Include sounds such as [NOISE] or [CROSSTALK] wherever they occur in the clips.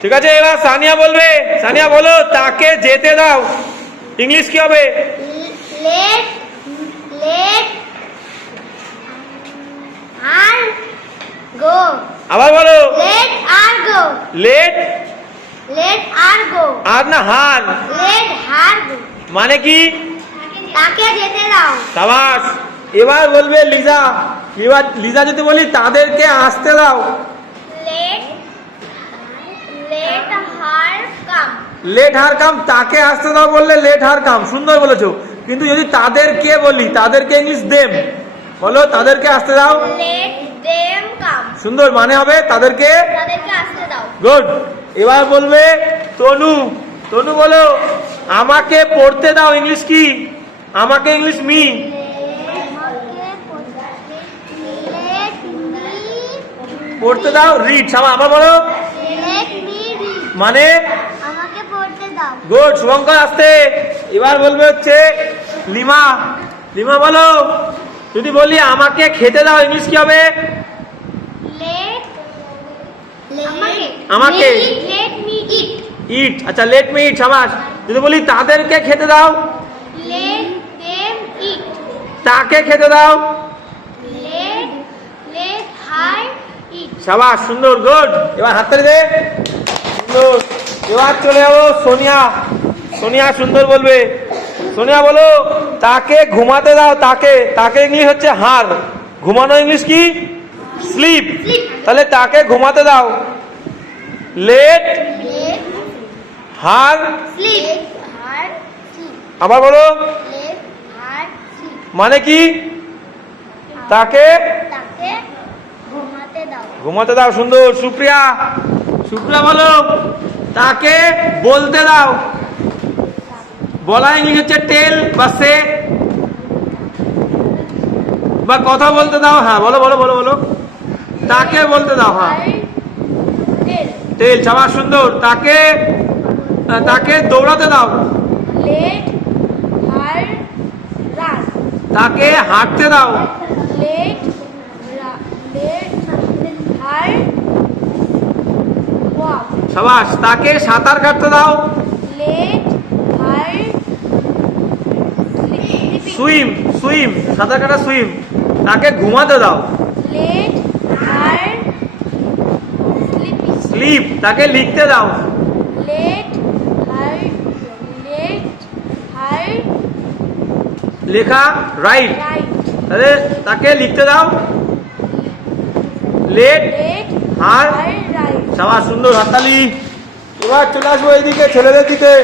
ঠিক আছে এবার সানিয়া বলবে। সানিয়া বলো তাকে যেতে দাও। ইংলিশ কি হবে? আর আবার বলো। let আর go লেট? let আর go আর না হার। let হার go মানে কি? তাকে যেতে দাও। সাবাস। এবার বলবে লিজা এবার লিজা যদি বলি তাদেরকে আসতে দাও। লেট হার কাম তাকে আসতে দাও বললে লেট হার কাম সুন্দর বলেছ। কিন্তু যদি তাদেরকে বলি তাদেরকে ইংলিশ দেম। বলো তাদেরকে আসতে দাও। সুন্দর মানে হবে তাদেরকে গুড এবার বলবে তনু তনু বলো আমাকে পড়তে দাও ইংলিশ কি? আমাকে ইংলিশ মি পড়তে দাও রিড আবার বলো। মানে গুড শুভঙ্কর আসতে এবার বলবে হচ্ছে লিমা লিমা বলো যদি বলি আমাকে খেতে দাও ইংলিশ কি হবে? আমাকে? আমাকে। let me eat. ইট আচ্ছা লেট মি ইট সাবাস। যদি বলি তাদেরকে খেতে দাও? Let them eat. তাকে খেতে দাও? Let let her eat. সাবাস সুন্দর গুড। এবার হাততালি দে। সুন্দর। এবার চলে যাব সোনিয়া। সোনিয়া সুন্দর বলবে। সোনিয়া বলো তাকে ঘুমাতে দাও তাকে। তাকে ইংলিশ হচ্ছে হার। ঘুমানো ইংলিশ কি? স্লিপ তাহলে তাকে ঘুমাতে দাও। Let her. আবার বলো। মানে কি? তাকে ঘুমাতে দাও। সুন্দর। সুপ্রিয়া। সুপ্রিয়া বলো। তাকে বলতে দাও। বলা ইংলিশ হচ্ছে টেল বা সে। বা কথা বলতে দাও হ্যাঁ বলো বলো বলো বলো। তাকে বলতে দাও হ্যাঁ. টেল। সবার সুন্দর। তাকে তাকে দৌড়াতে দাও। তাকে হাঁটতে দাও। সাবাস তাকে সাঁতার কাটতে দাও। সুইম সুইম সাঁতার কাটা সুইম তাকে ঘুমাতে দাও। স্লিপ তাকে লিখতে দাও। লেখা রাইট তাহলে তাকে লিখতে দাও। লেট write সবার সুন্দর হাততালি। এবার চলে আসব এইদিকে ছেলেদের দিকে।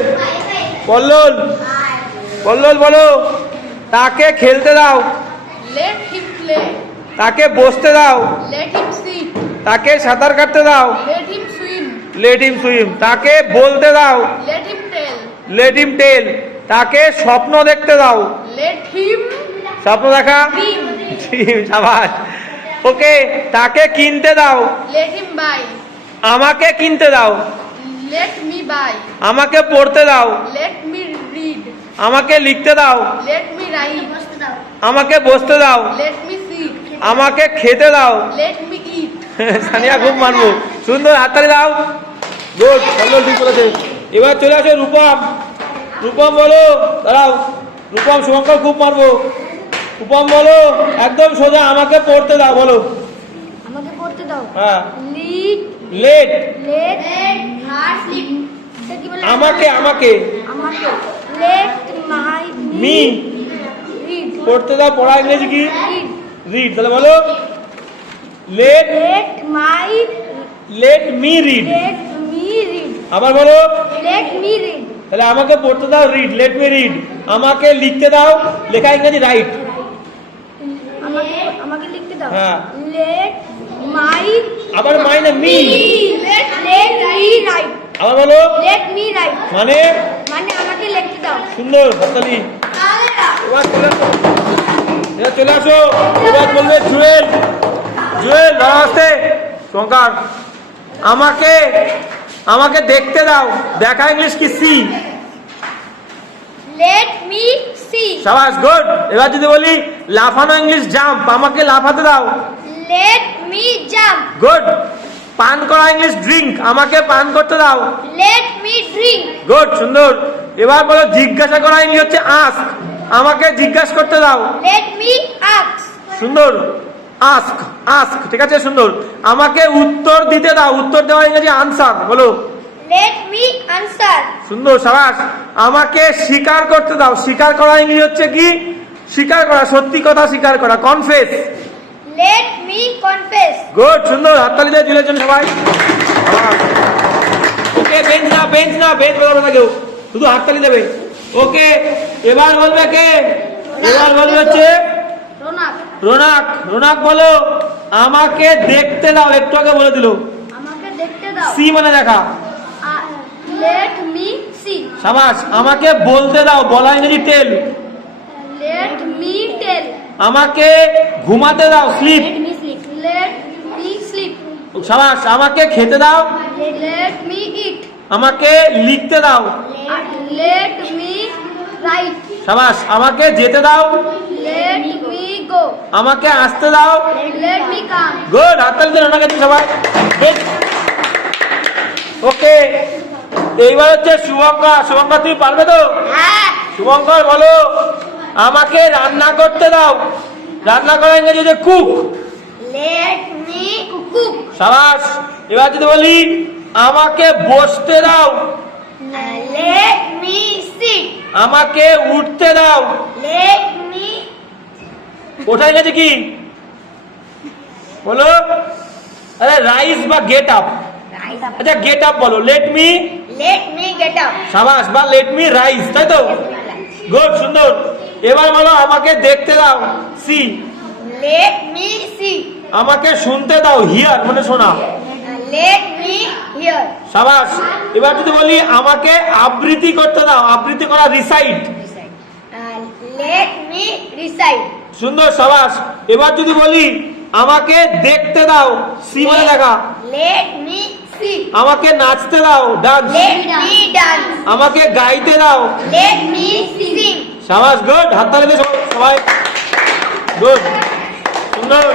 পল্লল পল্লল বলো তাকে খেলতে দাও। তাকে বসতে দাও। তাকে সাঁতার কাটতে দাও। লেট হিম সুইম তাকে বলতে দাও। লেট হিম টেল তাকে স্বপ্ন দেখতে দাও। স্বপ্ন দেখা? [LAUGHS] সাবাস। ওকে তাকে কিনতে দাও। Let him buy আমাকে কিনতে দাও। Let me buy. আমাকে পড়তে দাও। Let me read. আমাকে লিখতে দাও। Let me write. আমাকে বসতে দাও। Let me sit আমাকে খেতে দাও। Let me eat. [LAUGHS] সানিয়া খুব মানবো। সুন্দর হাততালি দাও। গুড সুন্দর ঠিক বলেছে এবার চলে আসে রূপম। রূপম বলো। দাঁড়াও। রূপম শুভঙ্কর খুব মারবো রূপম বলো। একদম সোজা আমাকে পড়তে দাও বলো। আমাকে পড়তে দাও। হ্যাঁ। লেট আমাকে আমাকে। Me read. পড়তে দাও পড়া ইংরেজি কি? রিড তাহলে বলো। Let my let me read read. আবার বলো। Let me read. তাহলে আমাকে পড়তে দাও রিড লেট মি রিড আমাকে লিখতে দাও লেখা ইংরেজি রাইট আমাকে আমাকে লিখতে দাও। হ্যাঁ। let my আবার মাইনে মি? let let me write আবার বলো? Let me write মানে? মানে আমাকে লিখতে দাও। সুন্দর এবার চলে আসো। এবার চলে আসো। এবার বলবে জুয়েল। জুয়েল দাঁড়া আসতে শঙ্কর আমাকে আমাকে দেখতে দাও। দেখা ইংলিশ কি সি? Let me see সাবাস গুড। এবার যদি বলি লাফানো ইংলিশ জাম্প আমাকে লাফাতে দাও। Let me jump. গুড পান করা ইংলিশ ড্রিঙ্ক আমাকে পান করতে দাও। Let me drink. গুড সুন্দর। এবার বলো জিজ্ঞাসা করা ইংলিশ হচ্ছে আস্ক আমাকে জিজ্ঞাসা করতে দাও। Let me ask. সুন্দর। আস্ক আস্ক ঠিক আছে সুন্দর। আমাকে উত্তর দিতে দাও উত্তর দেওয়ার ইংরেজি আনসার বলো। Let me answer. সুন্দর সাবাস। আমাকে স্বীকার করতে দাও স্বীকার করা ইংরেজি হচ্ছে কি? স্বীকার করা সত্যি কথা স্বীকার করা confess Let me confess. Good সুন্দর হাততালি দিয়ে জন্য সবাই। ওকে বেঞ্চ না বেঞ্চ না বেঞ্চ বলবে না কেউ। শুধু হাততালি দেবে। ওকে এবার বলবে কে? এবার বলবে হচ্ছে রোনাক। রোনাক। রোনাক বলো আমাকে দেখতে দাও একটু আগে বলে দিল। আমাকে দেখতে দাও। সি মানে দেখা লেট মি সি সাবাস আমাকে বলতে দাও বলা ইংরেজি টেল। লেট মি আমাকে ঘুমাতে দাও স্লিপ সাবাস আমাকে খেতে দাও। আমাকে লিখতে দাও। রাইট সাবাস আমাকে যেতে দাও। আমাকে আসতে দাও। গুড হাততালি দিন ওনাকে সবাই। ওকে এইবার হচ্ছে শুভঙ্কর শুভঙ্কর তুমি পারবে তো? হ্যাঁ। শুভঙ্কর বলো। আমাকে রান্না করতে দাও। রান্না করা ইংরেজি হচ্ছে কুক সাবাস এবার যদি বলি আমাকে বসতে দাও। আমাকে উঠতে দাও। লেট মি ওঠা ইংরেজি কি? বলো। আরে রাইস বা গেট আপ আচ্ছা গেট আপ বলো। Let me let me get up সাবাস বা লেট মি রাইস তাই তো? গুড সুন্দর। এবার বলো আমাকে দেখতে দাও সি। লেট মি সি আমাকে শুনতে দাও হিয়ার মানে শোনা লেট মি হিয়ার সাবাস এবার যদি বলি আমাকে আবৃত্তি করতে দাও আবৃত্তি করা রিসাইট লেট মি রিসাইড সুন্দর সাবাস। এবার যদি বলি আমাকে দেখতে দাও সি মানে দেখা লেট মি সি আমাকে নাচতে দাও ডান্স লেট মি ডান্স আমাকে গাইতে দাও। লেট মি সিং সাবাস গুড। হাততালি দিয়ে সবাই গুড। সুন্দর।